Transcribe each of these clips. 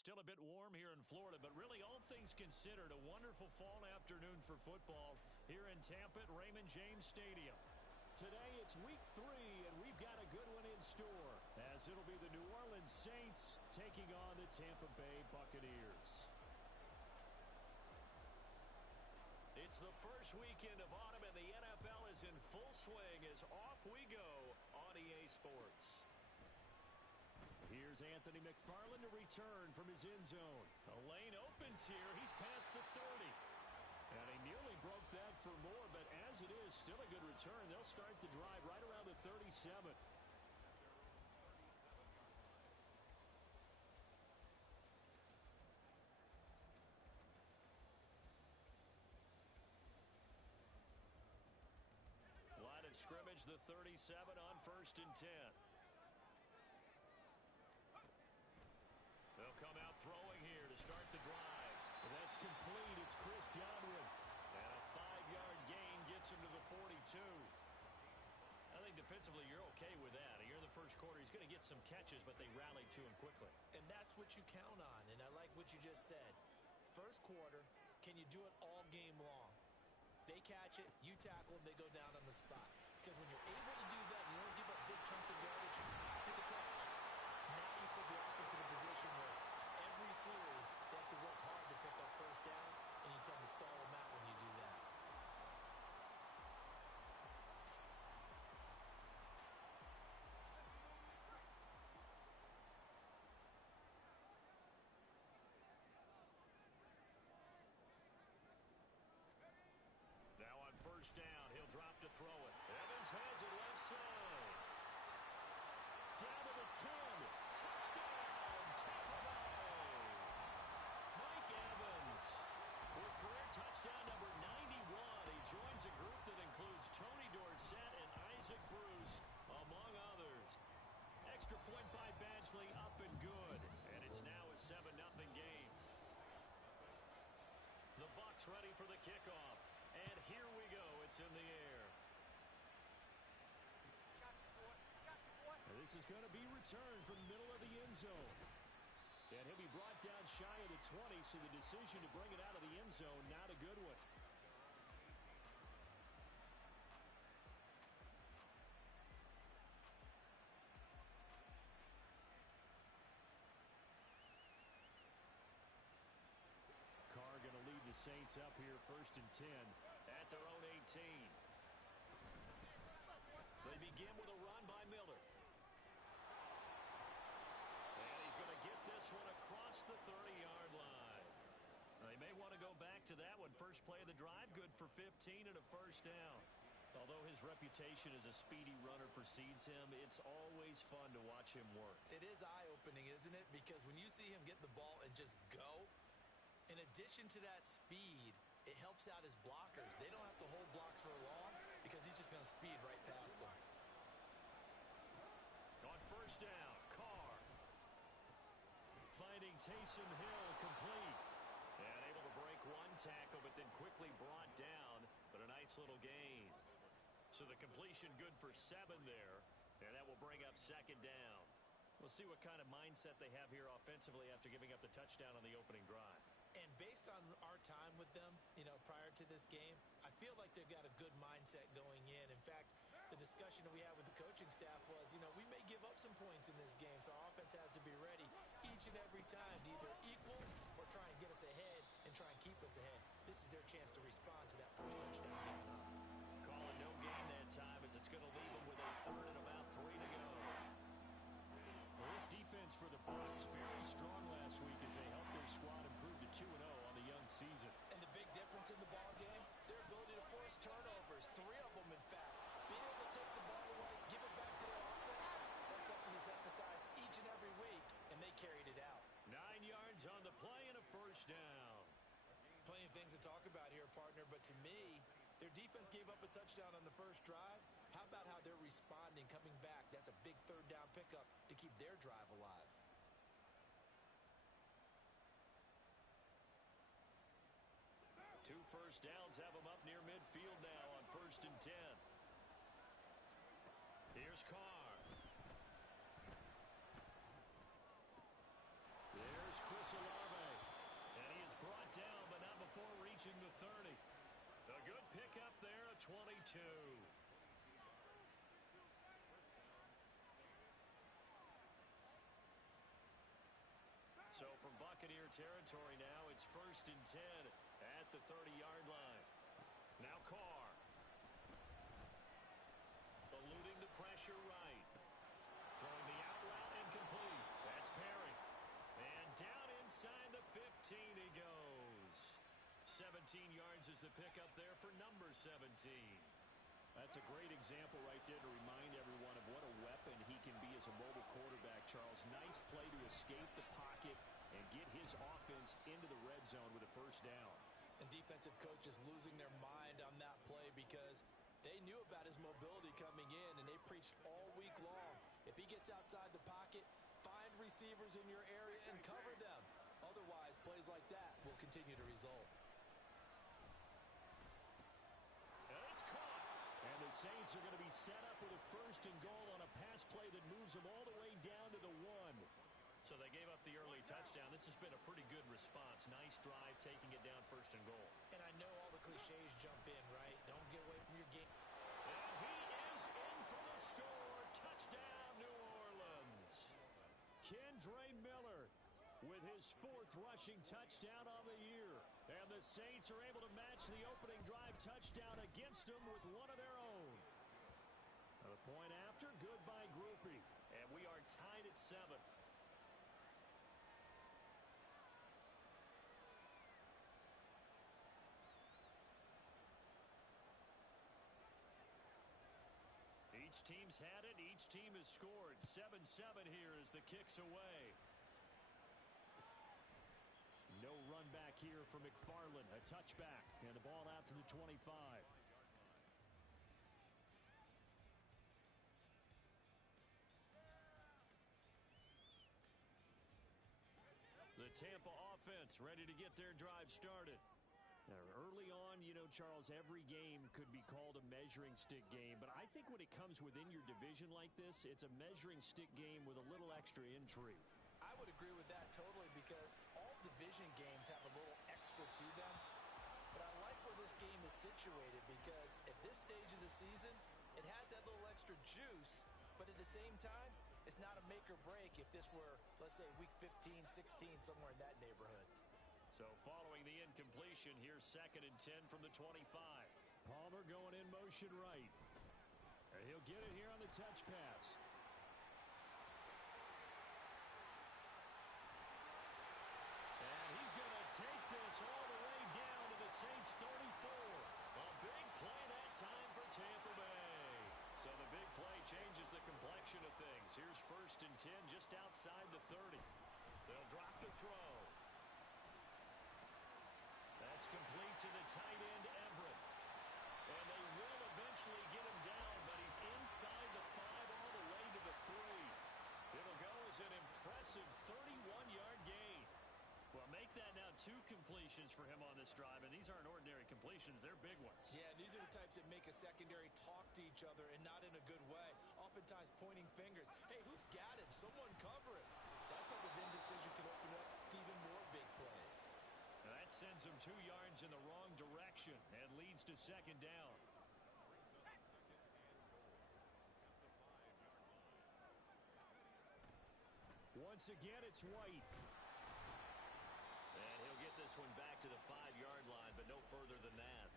Still a bit warm here in Florida, but really all things considered, a wonderful fall afternoon for football here in Tampa at Raymond James Stadium. Today it's week 3, and we've got a good one in store, as it'll be the New Orleans Saints taking on the Tampa Bay Buccaneers. It's the first weekend of autumn, and the NFL is in full swing as off we go on EA Sports. Here's Anthony McFarland to return from his end zone. A lane opens here. He's past the 30. And he nearly broke that for more, but as it is, still a good return. They'll start the drive right around the 37. Line of scrimmage, the 37 on 1st and 10. They'll come out throwing here to start the drive. And that's complete. It's Chris Godwin. And a 5-yard gain gets him to the 42. I think defensively you're okay with that. Here in the first quarter, he's going to get some catches, but they rallied to him quickly. And that's what you count on. And I like what you just said. First quarter, can you do it all game long? They catch it, you tackle them, they go down on the spot. Because when you're able to do that, you don't give up big chunks of yardage after the catch. Now you put the offense in a position where every series they have to work hard to pick up first downs, and you tend to stall them out when you do that. Now on 1st down, he'll drop to throw it. Evans has it left side. Down to the 10. Touchdown, Tampa Bay. Mike Evans with career touchdown number 91. He joins a group that includes Tony Dorsett and Isaac Bruce, among others. Extra point by Badgley, up and good. And it's now a 7-0 game. The Bucs ready for the kickoff. And here we go. It's in the air. And this is going to be returned from the middle of the end zone. And he'll be brought down shy of the 20, so the decision to bring it out of the end zone, not a good one. Carr going to lead the Saints up here 1st and 10 at their own 18. They begin with a run by Miller. And he's going to get this one across the 30-yard line. They may want to go back to that one. First play of the drive, good for 15 and a 1st down. Although his reputation as a speedy runner precedes him, it's always fun to watch him work. It is eye-opening, isn't it? Because when you see him get the ball and just go, in addition to that speed, it helps out his blockers. They don't have to hold blocks for long because he's just going to speed right past them. On 1st down, Carr finding Taysom Hill complete. And able to break one tackle, but then quickly brought down. But a nice little gain. So the completion good for 7 there. And that will bring up 2nd down. We'll see what kind of mindset they have here offensively after giving up the touchdown on the opening drive. And based on our time with them, prior to this game, I feel like they've got a good mindset going in. In fact, the discussion that we had with the coaching staff was, we may give up some points in this game, so our offense has to be ready each and every time to either equal or try and get us ahead and try and keep us ahead. This is their chance to respond to that first touchdown given up. Calling no gain that time as it's going to leave them with a 3rd and about 3 to go. Well, this defense for the Bucs very strong last week as they helped their squad improve to 2-0 on the young season. And the big difference in the ball game, their ability to force turnovers, 3 of them in fact. Being able to take the ball away, give it back to their offense, that's something that's emphasized each and every week, and they carried it out. 9 yards on the play and a 1st down. Plenty of things to talk about here, partner, but to me, their defense gave up a touchdown on the first drive. How about how they're responding, coming back? That's a big 3rd down pickup to keep their drive alive. Two 1st downs have them up near midfield now on 1st and 10. Here's Carr. There's Chris before reaching the 30. A good pickup there, a 22. So from Buccaneer territory now, it's 1st and 10 at the 30-yard line. Now Carr. Eluding the pressure right. Throwing the out route incomplete. That's Perry. And down inside the 15 he goes. 17 yards is the pickup there for number 17. That's a great example right there to remind everyone of what a weapon he can be as a mobile quarterback, Charles. Nice play to escape the pocket and get his offense into the red zone with a first down. And defensive coaches losing their mind on that play because they knew about his mobility coming in, and they preached all week long. If he gets outside the pocket, find receivers in your area and cover them. Otherwise, plays like that will continue to result. And it's caught. And the Saints are going to be set up with a 1st and goal on a pass play that moves them all the way down to the 1. So they gave up the early touchdown. This has been a pretty good response. Nice drive, taking it down 1st and goal. And I know all the cliches jump in, right? Don't get away from your game. And he is in for the score. Touchdown, New Orleans. Kendre Miller with his 4th rushing touchdown on the year. And the Saints are able to match the opening drive touchdown against them with one of their own. A point after, good by Groupie. And we are tied at 7. Each team's had it. Each team has scored. 7-7 here as the kick's away. No run back here for McFarland. A touchback. And the ball out to the 25. The Tampa offense ready to get their drive started. Now, early on, you know, Charles, every game could be called a measuring stick game. But I think when it comes within your division like this, it's a measuring stick game with a little extra intrigue. I would agree with that totally because all division games have a little extra to them. But I like where this game is situated because at this stage of the season, it has that little extra juice. But at the same time, it's not a make or break if this were, let's say, week 15, 16, somewhere in that neighborhood. So following the incompletion, here's 2nd and 10 from the 25. Palmer going in motion right. And he'll get it here on the touch pass. And he's going to take this all the way down to the Saints' 34. A big play that time for Tampa Bay. So the big play changes the complexion of things. Here's 1st and 10 just outside the 30. They'll drop the throw. That's complete to the tight end, Everett. And they will eventually get him down, but he's inside the 5 all the way to the 3. It'll go as an impressive 31-yard gain. Well, make that now 2 completions for him on this drive, and these aren't ordinary completions. They're big ones. Yeah, these are the types that make a secondary talk to each other and not in a good way. Oftentimes pointing fingers. Hey, who's got him? Someone cover it. That type of indecision can open up to even more big plays. Now that sends him 2 yards in the wrong direction and leads to 2nd down. Once again, it's White. And he'll get this one back to the 5-yard line, but no further than that.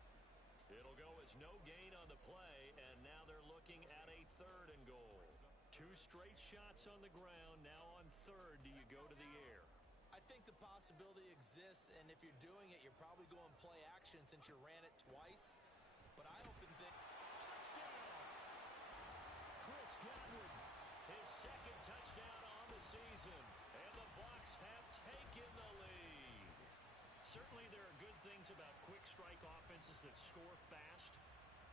It'll go as no gain on the play, and now they're looking at a 3rd and goal. 2 straight shots on the ground. Now on 3rd, do you go to the air? I think the possibility exists, and if you're doing it, you're probably going play action since you ran it twice. But I often think, touchdown! Chris Godwin. His 2nd touchdown on the season, and the Bucs have taken the lead. Certainly there are good things about quick strike offenses that score fast,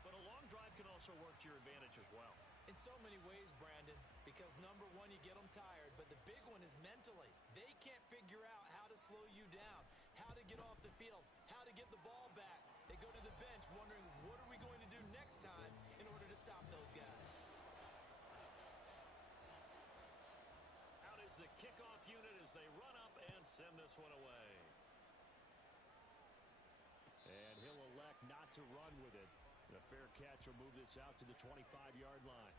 but a long drive can also work to your advantage as well. in so many ways, Brandon, because number one, you get them tired, but the big one is mentally. They can't figure out how to slow you down, how to get off the field, how to get the ball back. They go to the bench wondering, what are we going to do next time in order to stop those guys? Out is the kickoff unit as they run up and send this one away. not to run with it. A fair catch will move this out to the 25-yard line.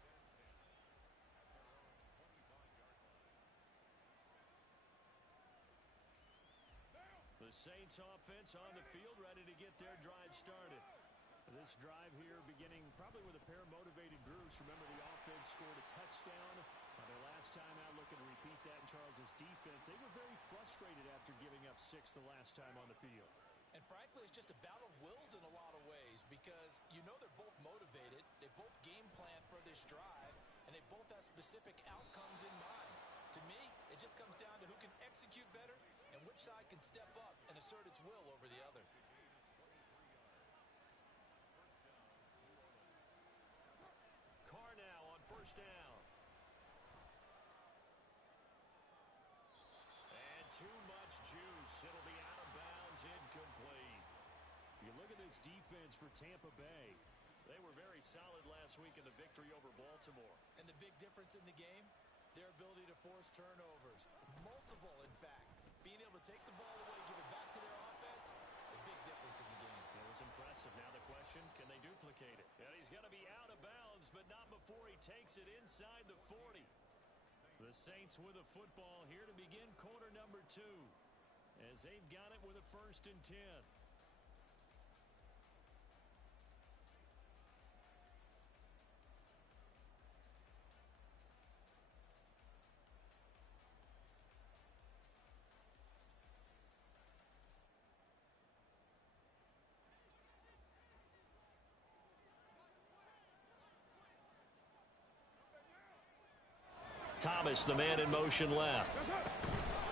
The Saints offense on the field, ready to get their drive started. This drive here beginning probably with a pair of motivated groups. Remember, the offense scored a touchdown their last time out, looking to repeat that in Charles's defense. They were very frustrated after giving up 6 the last time on the field. And frankly, it's just a battle of wills in a lot of ways because you know they're both motivated, they both game plan for this drive, and they both have specific outcomes in mind. To me, it just comes down to who can execute better and which side can step up and assert its will over the other. Carr now on first down. And too much juice. It'll be out of bounds, incomplete. You look at this defense for Tampa Bay. They were very solid last week in the victory over Baltimore. And the big difference in the game? Their ability to force turnovers. Multiple, in fact. Being able to take the ball away, give it back to their offense, a big difference in the game. It was impressive. Now the question, can they duplicate it? And he's going to be out of bounds, but not before he takes it inside the 40. The Saints with a football here to begin quarter number 2, as they've got it with a 1st and 10. Thomas, the man in motion left.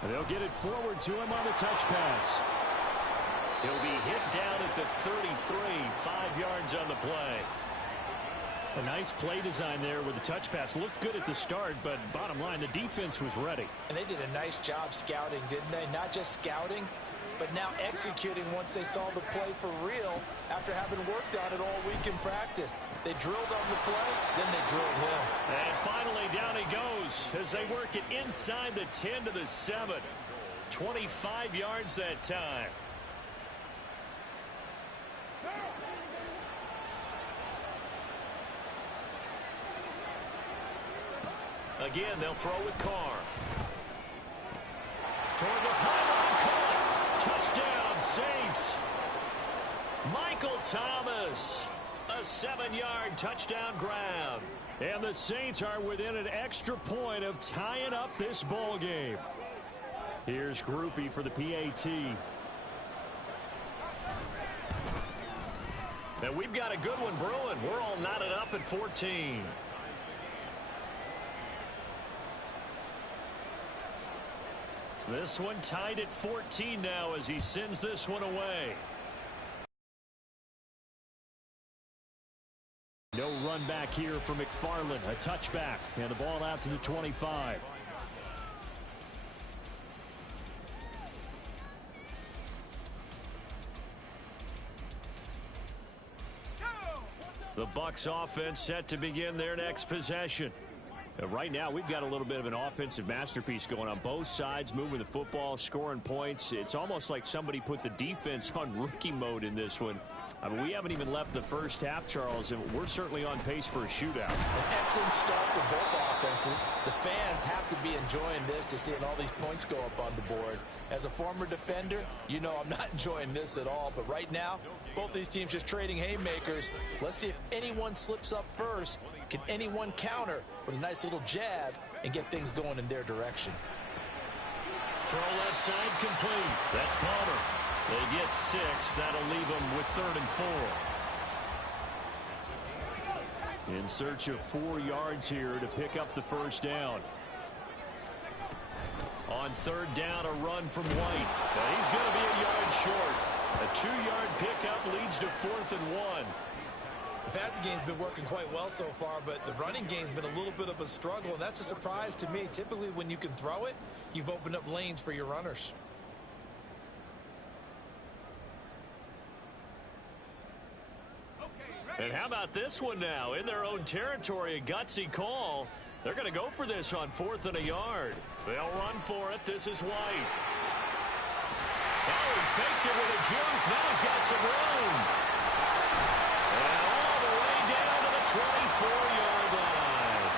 And they'll get it forward to him on the touch pass. He'll be hit down at the 33, 5 yards on the play. A nice play design there with the touch pass. Looked good at the start, but bottom line, the defense was ready. And they did a nice job scouting, didn't they? Not just scouting, but now executing once they saw the play for real after having worked on it all week in practice. They drilled on the play, then they drilled him. And finally, down he goes as they work it inside the 10 to the 7. 25 yards that time. Again, they'll throw with Carr. Toward the pylon, caught. Touchdown, Saints. Michael Thomas. A 7-yard touchdown grab. And the Saints are within an extra point of tying up this ball game. Here's Groupie for the PAT. And we've got a good one brewing. We're all knotted up at 14. This one tied at 14 now as he sends this one away. No run back here for McFarland. A touchback and the ball out to the 25. The Bucs offense set to begin their next possession. Right now, we've got a little bit of an offensive masterpiece going on both sides, moving the football, scoring points. It's almost like somebody put the defense on rookie mode in this one. I mean, we haven't even left the first half, Charles, and we're certainly on pace for a shootout. An excellent start for both offenses. The fans have to be enjoying this to seeing all these points go up on the board. As a former defender, you know I'm not enjoying this at all. But right now, both these teams just trading haymakers. Let's see if anyone slips up first. Can anyone counter with a nice little jab and get things going in their direction? Throw left side complete. That's Palmer. They get 6. That'll leave them with 3rd and 4. In search of 4 yards here to pick up the first down. On 3rd down, a run from White. And he's going to be a yard short. A 2-yard pickup leads to 4th and 1. The passing game's been working quite well so far, but the running game's been a little bit of a struggle, and that's a surprise to me. Typically, when you can throw it, you've opened up lanes for your runners. And how about this one now? In their own territory, a gutsy call. They're going to go for this on 4th and a yard. They'll run for it. This is White. Oh, he faked it with a juke. Now he's got some room. 24-yard line.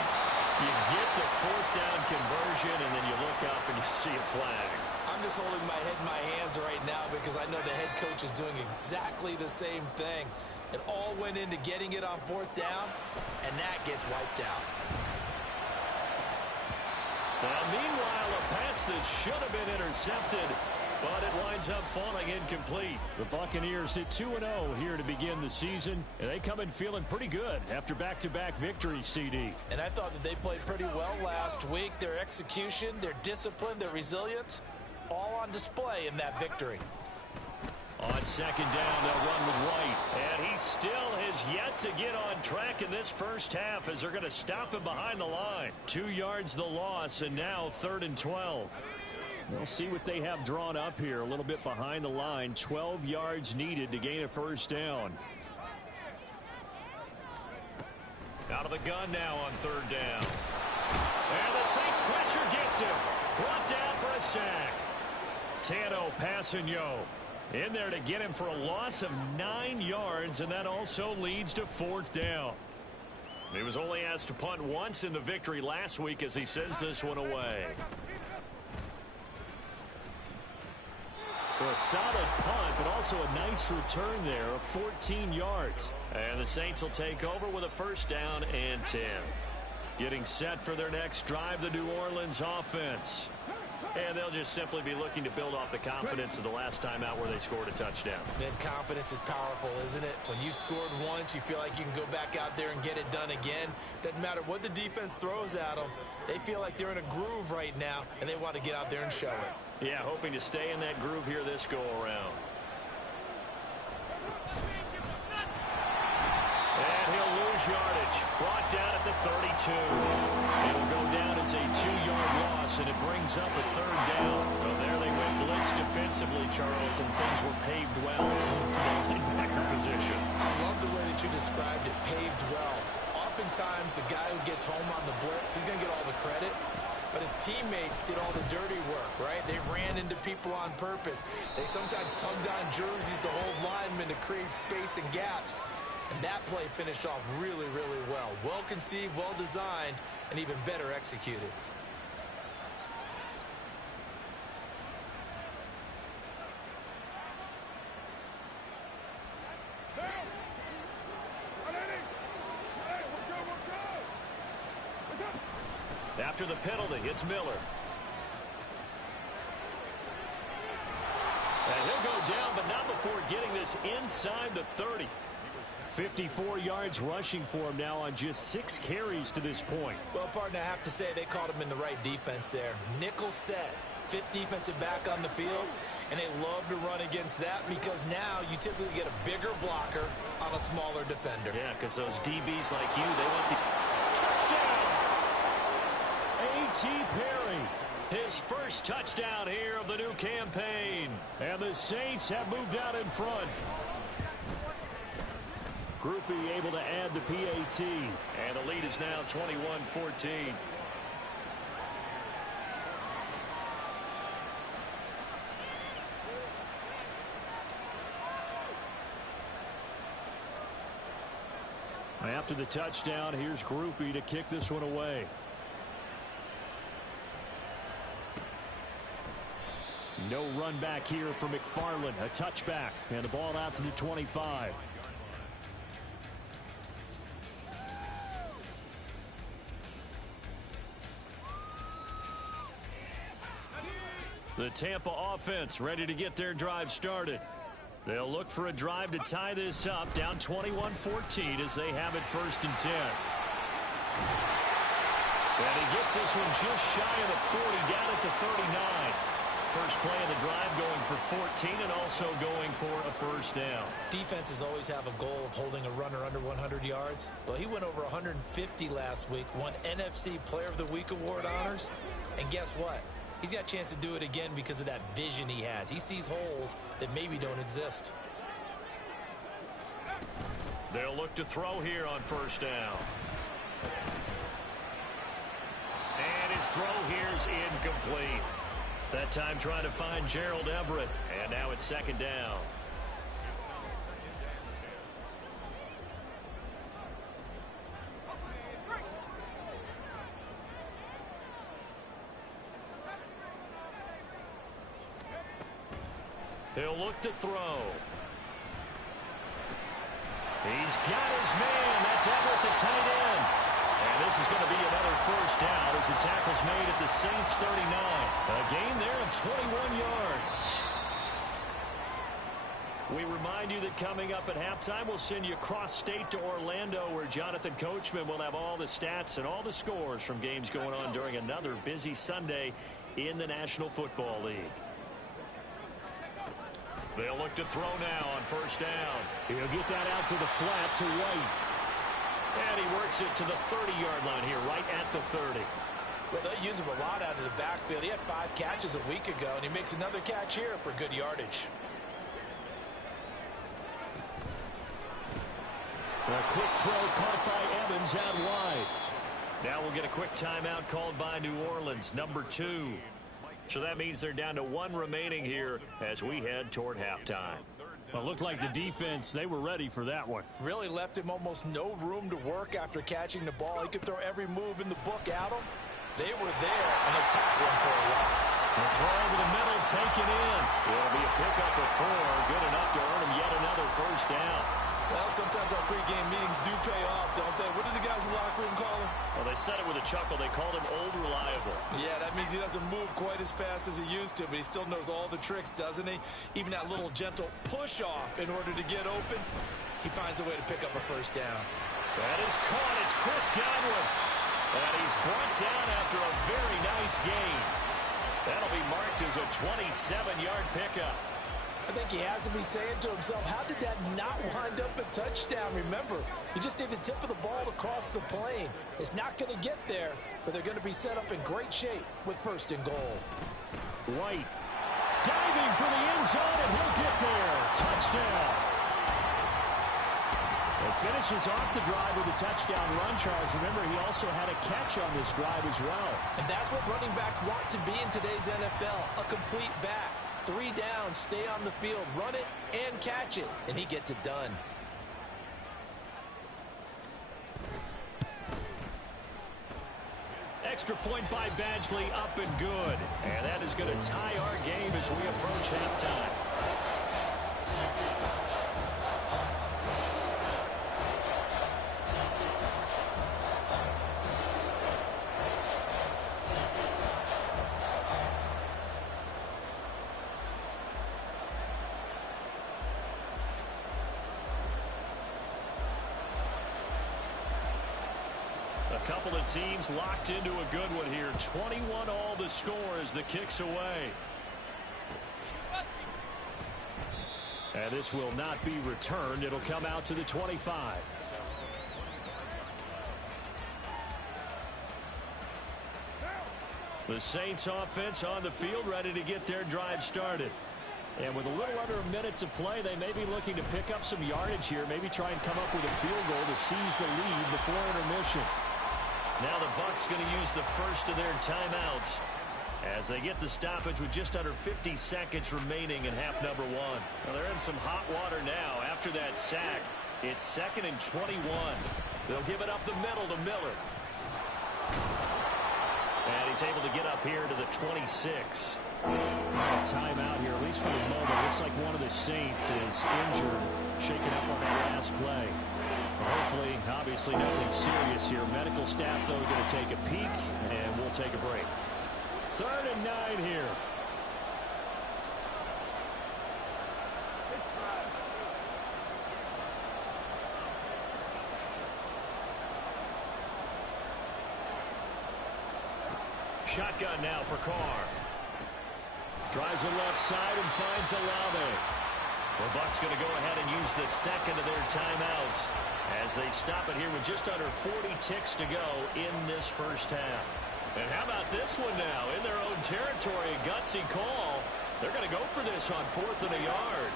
You get the fourth down conversion, and then you look up and you see a flag. I'm just holding my head in my hands right now because I know the head coach is doing exactly the same thing. It all went into getting it on fourth down, and that gets wiped out. Now, meanwhile, a pass that should have been intercepted, but it winds up falling incomplete. The Buccaneers hit 2-0 here to begin the season, and they come in feeling pretty good after back-to-back victories, CD. And I thought that they played pretty well last week. Their execution, their discipline, their resilience, all on display in that victory. On second down, they'll run with White. And he still has yet to get on track in this first half as they're going to stop him behind the line. 2 yards the loss, and now 3rd and 12. We'll see what they have drawn up here. A little bit behind the line. 12 yards needed to gain a first down. Out of the gun now on 3rd down. And the Saints pressure gets him. Brought down for a sack. Tano Passanio in there to get him for a loss of 9 yards, and that also leads to 4th down. He was only asked to punt once in the victory last week as he sends this one away. Well, a solid punt, but also a nice return there of 14 yards. And the Saints will take over with a first down and 10. Getting set for their next drive, the New Orleans offense. And they'll just simply be looking to build off the confidence of the last time out where they scored a touchdown. Man, confidence is powerful, isn't it? When you scored once, you feel like you can go back out there and get it done again. Doesn't matter what the defense throws at them. They feel like they're in a groove right now, and they want to get out there and show it. Yeah, hoping to stay in that groove here this go-around. And he'll lose yardage. Brought down at the 32. It'll go down as a 2-yard loss, and it brings up a 3rd down. Well, there they went blitz defensively, Charles, and things were paved well from the linebacker position. I love the way that you described it, paved well. Oftentimes, the guy who gets home on the blitz, he's going to get all the credit. But his teammates did all the dirty work, right? They ran into people on purpose. They sometimes tugged on jerseys to hold linemen to create space and gaps. And that play finished off really, really well. Well conceived, well designed, and even better executed. After the penalty, it's Miller. And he'll go down, but not before getting this inside the 30. 54 yards rushing for him now on just 6 carries to this point. Well, partner, I have to say they caught him in the right defense there. Nickel set, 5th defensive back on the field, and they love to run against that because now you typically get a bigger blocker on a smaller defender. Yeah, because those DBs like you, they want the touchdown. A.T. Perry. His first touchdown here of the new campaign. And the Saints have moved out in front. Groupie able to add the PAT. And the lead is now 21-14. After the touchdown, here's Groupie to kick this one away. No run back here for McFarland. A touchback. And the ball out to the 25. The Tampa offense ready to get their drive started. They'll look for a drive to tie this up, down 21-14 as they have it 1st and 10. And he gets this one just shy of the 40, down at the 39. First play of the drive going for 14 and also going for a first down. Defenses always have a goal of holding a runner under 100 yards. Well, he went over 150 last week, won NFC Player of the Week award honors. And guess what? He's got a chance to do it again because of that vision he has. He sees holes that maybe don't exist. They'll look to throw here on first down. And his throw here's incomplete. That time trying to find Gerald Everett. And now it's 2nd down. He'll look to throw. He's got his man. That's Everett, the tight end. And this is going to be another first down as the tackle's made at the Saints 39. A gain there of 21 yards. We remind you that coming up at halftime, we'll send you cross-state to Orlando, where Jonathan Coachman will have all the stats and all the scores from games going on during another busy Sunday in the National Football League. They'll look to throw now on first down. He'll get that out to the flat to White. And he works it to the 30-yard line here, right at the 30. Well, they use him a lot out of the backfield. He had 5 catches a week ago, and he makes another catch here for good yardage. A quick throw caught by Evans out wide. Now we'll get a quick timeout called by New Orleans, number 2. So that means they're down to 1 remaining here as we head toward halftime. Well, it looked like the defense, they were ready for that one. Really left him almost no room to work after catching the ball. He could throw every move in the book at him. They were there, and they tackled him for a loss. The throw over the middle, taken in. It'll be a pickup of 4, good enough to earn him yet another first down. Well, sometimes our pregame meetings do pay off, don't they? What did the guys in the locker room call him? Well, they said it with a chuckle. They called him Old Reliable. Yeah, that means he doesn't move quite as fast as he used to, but he still knows all the tricks, doesn't he? Even that little gentle push-off in order to get open, he finds a way to pick up a first down. That is caught. It's Chris Godwin. And he's brought down after a very nice gain. That'll be marked as a 27-yard pickup. I think he has to be saying to himself, how did that not wind up a touchdown? Remember, you just need the tip of the ball to cross the plane. It's not going to get there, but they're going to be set up in great shape with first and goal. White diving for the end zone, and he'll get there. Touchdown. It finishes off the drive with a touchdown run, Charles. Remember, he also had a catch on this drive as well. And that's what running backs want to be in today's NFL, a complete back. 3 down, stay on the field, run it, and catch it. And he gets it done. Extra point by Badgley, up and good. And that is going to tie our game as we approach halftime. Couple of teams locked into a good one here. 21 all the score as the kick's away. And this will not be returned. It'll come out to the 25. The Saints offense on the field, ready to get their drive started. And with a little under a minute to play, they may be looking to pick up some yardage here. Maybe try and come up with a field goal to seize the lead before intermission. Now the Bucs going to use the first of their timeouts as they get the stoppage with just under 50 seconds remaining in half number 1. Well, they're in some hot water now after that sack. It's 2nd and 21. They'll give it up the middle to Miller. And he's able to get up here to the 26. Timeout here, at least for the moment. Looks like one of the Saints is injured, shaken up on that last play. Hopefully, obviously, nothing serious here. Medical staff, though, going to take a peek, and we'll take a break. 3rd and 9 here. Shotgun now for Carr. Drives the left side and finds Olave. The Bucs going to go ahead and use the second of their timeouts as they stop it here with just under 40 ticks to go in this first half. And how about this one now? In their own territory, a gutsy call. They're going to go for this on 4th and a yard.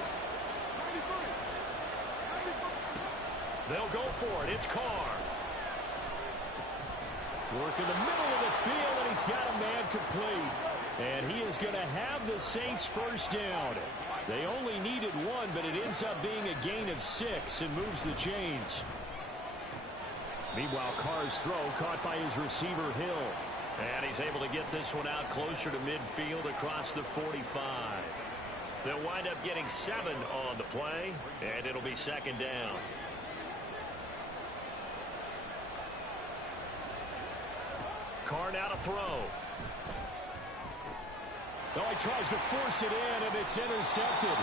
They'll go for it. It's Carr. Work in the middle of the field, and he's got a man complete. And he is going to have the Saints first down. They only needed 1, but it ends up being a gain of 6 and moves the chains. Meanwhile, Carr's throw caught by his receiver, Hill. And he's able to get this one out closer to midfield across the 45. They'll wind up getting 7 on the play, and it'll be second down. Carr now to throw. Oh, he tries to force it in, and it's intercepted.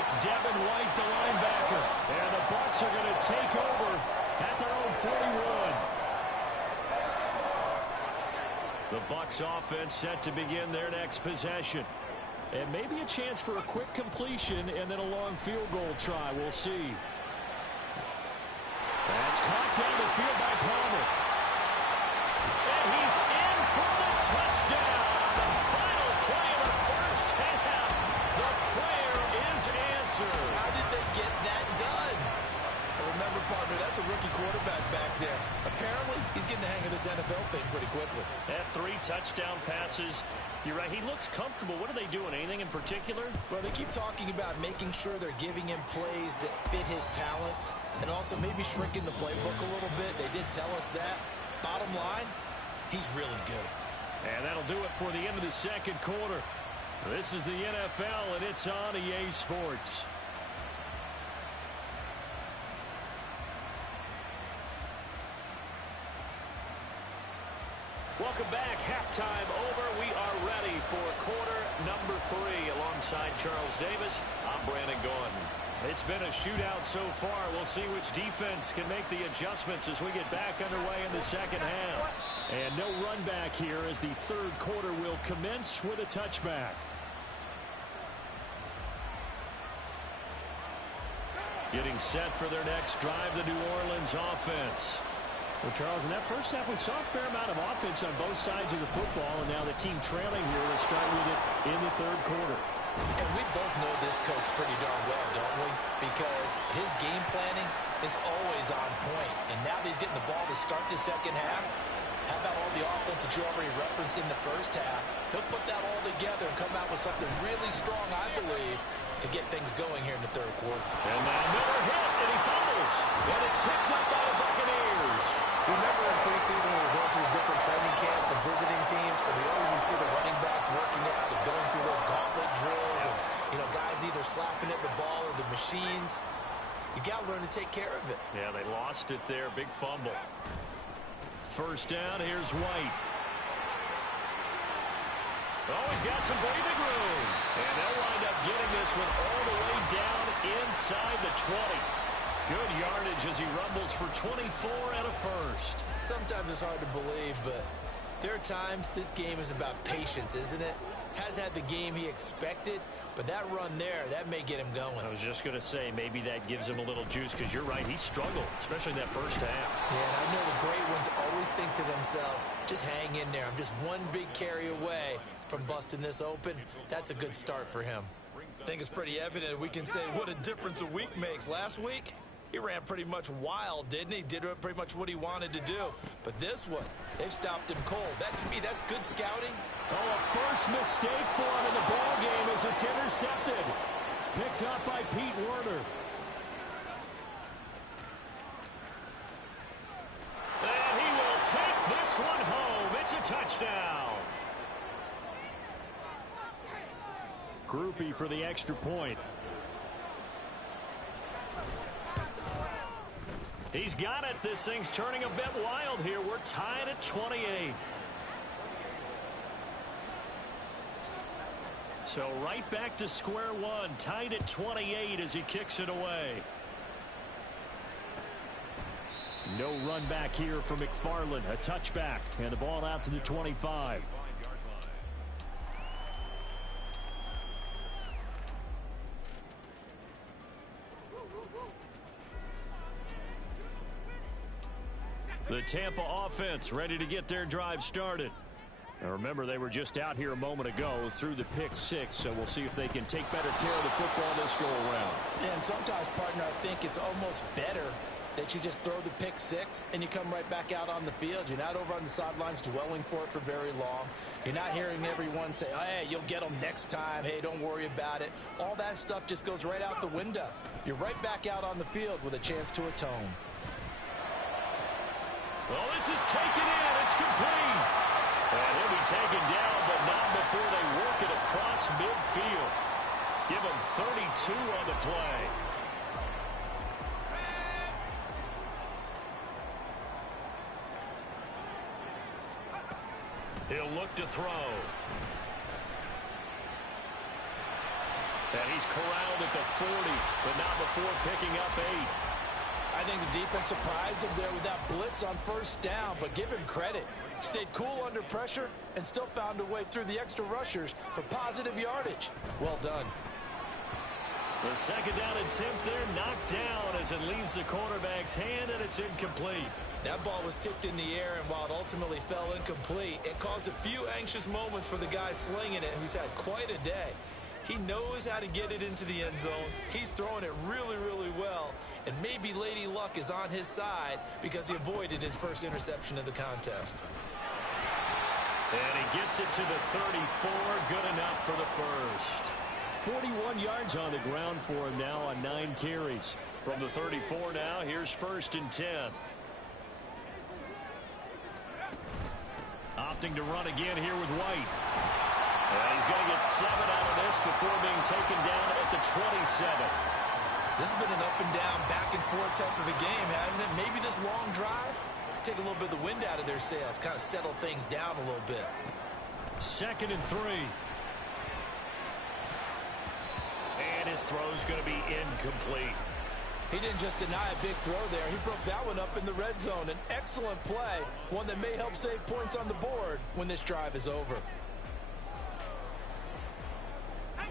It's Devin White, the linebacker. And the Bucs are going to take over at their own 41. The Bucs offense set to begin their next possession. And maybe a chance for a quick completion and then a long field goal try. We'll see. That's caught down the field by Palmer. And he's in for the touchdown. The final play of the first half. The prayer is answered. How did they get that done? Remember, partner, that's a rookie quarterback back there. Apparently, he's getting the hang of this NFL thing pretty quickly. That 3 touchdown passes. You're right. He looks comfortable. What are they doing? Anything in particular? Well, they keep talking about making sure they're giving him plays that fit his talents and also maybe shrinking the playbook a little bit. They did tell us that. Bottom line, he's really good. And that'll do it for the end of the second quarter. This is the NFL, and it's on EA Sports. Welcome back. Halftime over. We are ready for quarter number 3. Alongside Charles Davis, I'm Brandon Gordon. It's been a shootout so far. We'll see which defense can make the adjustments as we get back underway in the second half. And no run back here as the third quarter will commence with a touchback. Getting set for their next drive, the New Orleans offense. Well, Charles, in that first half, we saw a fair amount of offense on both sides of the football, and now the team trailing here will start with it in the third quarter. And we both know this coach pretty darn well, don't we? Because his game planning is always on point. And now that he's getting the ball to start the second half, how about all the offense that you already referenced in the first half? He'll put that all together and come out with something really strong, I believe, to get things going here in the third quarter. And now Miller hit, and he fumbles. And it's picked up by the Buccaneers. Remember in preseason when we were going to the different training camps and visiting teams, and we always would see the running backs working out and going through those gauntlet drills, and, you know, guys either slapping at the ball or the machines. You got to learn to take care of it. Yeah, they lost it there. Big fumble. First down, here's White. Oh, he's got some breathing room. And they'll wind up getting this one all the way down inside the 20. Good yardage as he rumbles for 24 and a first. Sometimes it's hard to believe, but there are times this game is about patience, isn't it? Has had the game he expected, but that run there, that may get him going. I was just going to say, maybe that gives him a little juice, because you're right, he struggled, especially in that first half. Yeah, and I know the great ones always think to themselves, just hang in there. I'm just one big carry away from busting this open. That's a good start for him. I think it's pretty evident we can say what a difference a week makes. Last week, he ran pretty much wild, didn't he? Did pretty much what he wanted to do. But this one, they've stopped him cold. That, to me, that's good scouting. Oh, a first mistake for him in the ball game as it's intercepted. Picked up by Pete Werner. And he will take this one home. It's a touchdown. Groupie for the extra point. He's got it. This thing's turning a bit wild here. We're tied at 28. So right back to square one, tied at 28 as he kicks it away. No run back here for McFarland. A touchback, and the ball out to the 25. The Tampa offense ready to get their drive started. Now remember, they were just out here a moment ago through the pick six, so we'll see if they can take better care of the football this go-around. Yeah, and sometimes, partner, I think it's almost better that you just throw the pick six and you come right back out on the field. You're not over on the sidelines dwelling for it for very long. You're not hearing everyone say, oh, hey, you'll get them next time. Hey, don't worry about it. All that stuff just goes right out the window. You're right back out on the field with a chance to atone. Well, this is taken in. It's complete. And he'll be taken down, but not before they work it across midfield. Give him 32 on the play. He'll look to throw. And he's corralled at the 40, but not before picking up 8. I think the defense surprised him there with that blitz on first down, but give him credit. Stayed cool under pressure and still found a way through the extra rushers for positive yardage. Well done. The second down attempt there knocked down as it leaves the quarterback's hand, and it's incomplete. That ball was tipped in the air, and while it ultimately fell incomplete, it caused a few anxious moments for the guy slinging it, who's had quite a day. He knows how to get it into the end zone. He's throwing it really, really well, and maybe Lady Luck is on his side because he avoided his first interception of the contest. And he gets it to the 34, good enough for the first. 41 yards on the ground for him now on 9 carries. From the 34 now, here's 1st and 10. Opting to run again here with White. And he's going to get 7 out of this before being taken down at the 27. This has been an up and down, back and forth type of a game, hasn't it? Maybe this long drive could take a little bit of the wind out of their sails, kind of settle things down a little bit. 2nd and 3. And his throw's going to be incomplete. He didn't just deny a big throw there. He broke that one up in the red zone. An excellent play, one that may help save points on the board when this drive is over.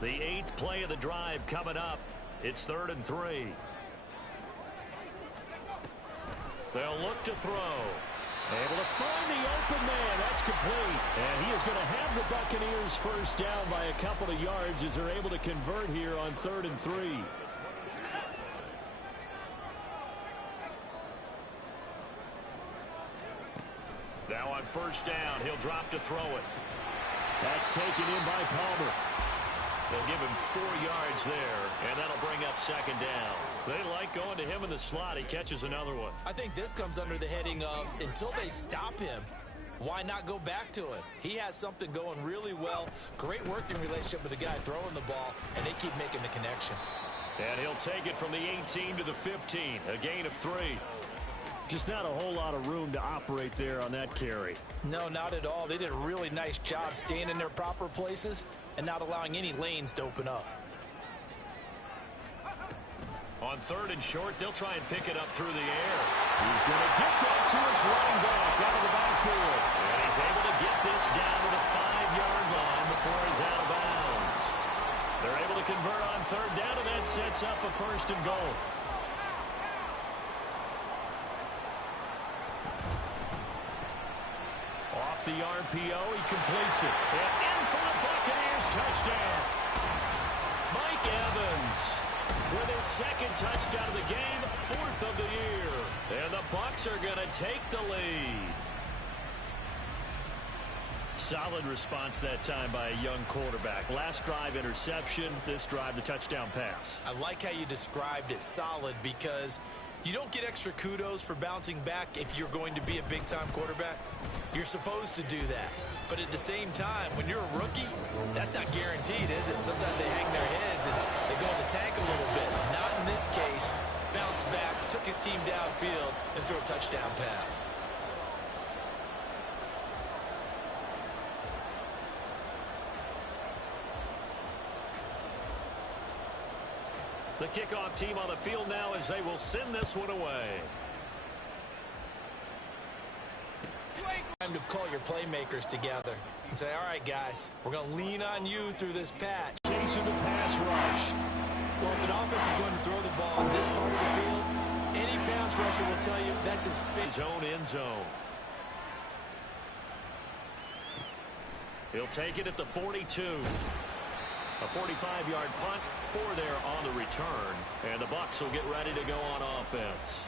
The 8th play of the drive coming up. It's 3rd and 3. They'll look to throw. Able to find the open man. That's complete. And he is going to have the Buccaneers first down by a couple of yards as they're able to convert here on 3rd and 3. Now on first down, he'll drop to throw it. That's taken in by Palmer. They'll give him 4 yards there, and that'll bring up 2nd down. They like going to him in the slot. He catches another one. I think this comes under the heading of, until they stop him, why not go back to him? He has something going really well. Great working relationship with the guy throwing the ball, and they keep making the connection. And he'll take it from the 18 to the 15, a gain of 3. Just not a whole lot of room to operate there on that carry. No, not at all. They did a really nice job staying in their proper places and not allowing any lanes to open up. On 3rd and short, they'll try and pick it up through the air. He's going to get that to his running back out of the backfield. And he's able to get this down to the 5-yard line before he's out of bounds. They're able to convert on 3rd down, and that sets up a 1st and goal. Off the RPO, he completes it. And in for the Buccaneers touchdown. Mike Evans with his 2nd touchdown of the game, 4th of the year. And the Bucs are going to take the lead. Solid response that time by a young quarterback. Last drive interception, this drive the touchdown pass. I like how you described it, solid, because you don't get extra kudos for bouncing back if you're going to be a big-time quarterback. You're supposed to do that. But at the same time, when you're a rookie, that's not guaranteed, is it? Sometimes they hang their heads and they go in the tank a little bit. Not in this case. Bounced back, took his team downfield, and threw a touchdown pass. The kickoff team on the field now as they will send this one away. Time to call your playmakers together and say, all right, guys, we're going to lean on you through this patch. Chasing the pass rush. Well, if an offense is going to throw the ball in this part of the field, any pass rusher will tell you that's his own end zone. He'll take it at the 42. A 45-yard punt, 4 there on the return. And the Bucs will get ready to go on offense.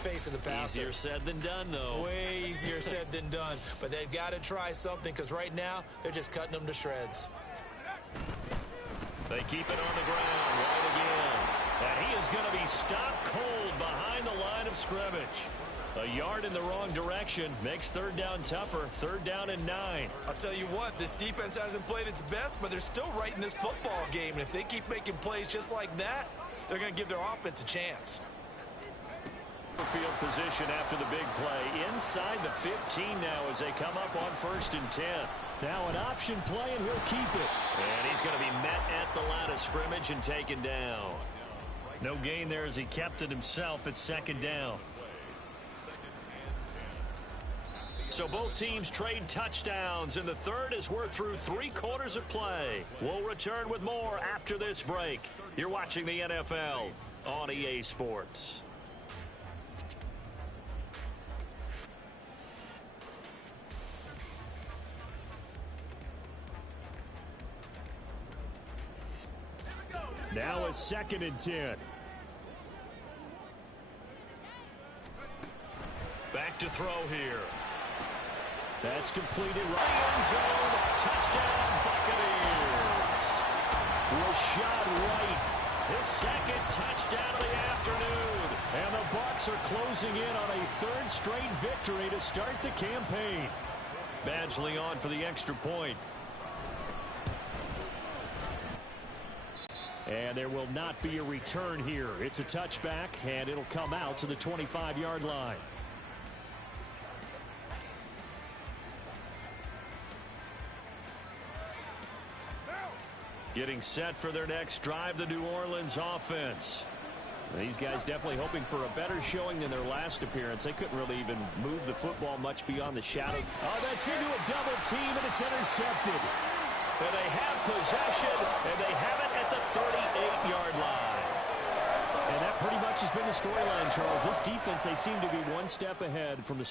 Face of the passer. Easier said than done, though. Way easier said than done. But they've got to try something because right now they're just cutting them to shreds. They keep it on the ground. Right again. And he is going to be stopped cold behind the line of scrimmage. A yard in the wrong direction makes third down tougher. Third down and 9. I'll tell you what, this defense hasn't played its best, but they're still right in this football game. And if they keep making plays just like that, they're going to give their offense a chance. Field position after the big play. Inside the 15 now as they come up on 1st and 10. Now an option play, and he'll keep it. And he's going to be met at the line of scrimmage and taken down. No gain there as he kept it himself at 2nd down. So both teams trade touchdowns in the third as we're through 3 quarters of play. We'll return with more after this break. You're watching the NFL on EA Sports. Now a 2nd and 10. Back to throw here. That's completed. End zone. Touchdown, Buccaneers. Rashad White. His 2nd touchdown of the afternoon. And the Bucs are closing in on a 3rd straight victory to start the campaign. Badgley on for the extra point. And there will not be a return here. It's a touchback, and it'll come out to the 25-yard line. Getting set for their next drive, the New Orleans offense. These guys definitely hoping for a better showing than their last appearance. They couldn't really even move the football much beyond the shadow. Oh, that's into a double team, and it's intercepted. And they have possession, and they have it at the 38-yard line. And that pretty much has been the storyline, Charles. This defense, they seem to be one step ahead from the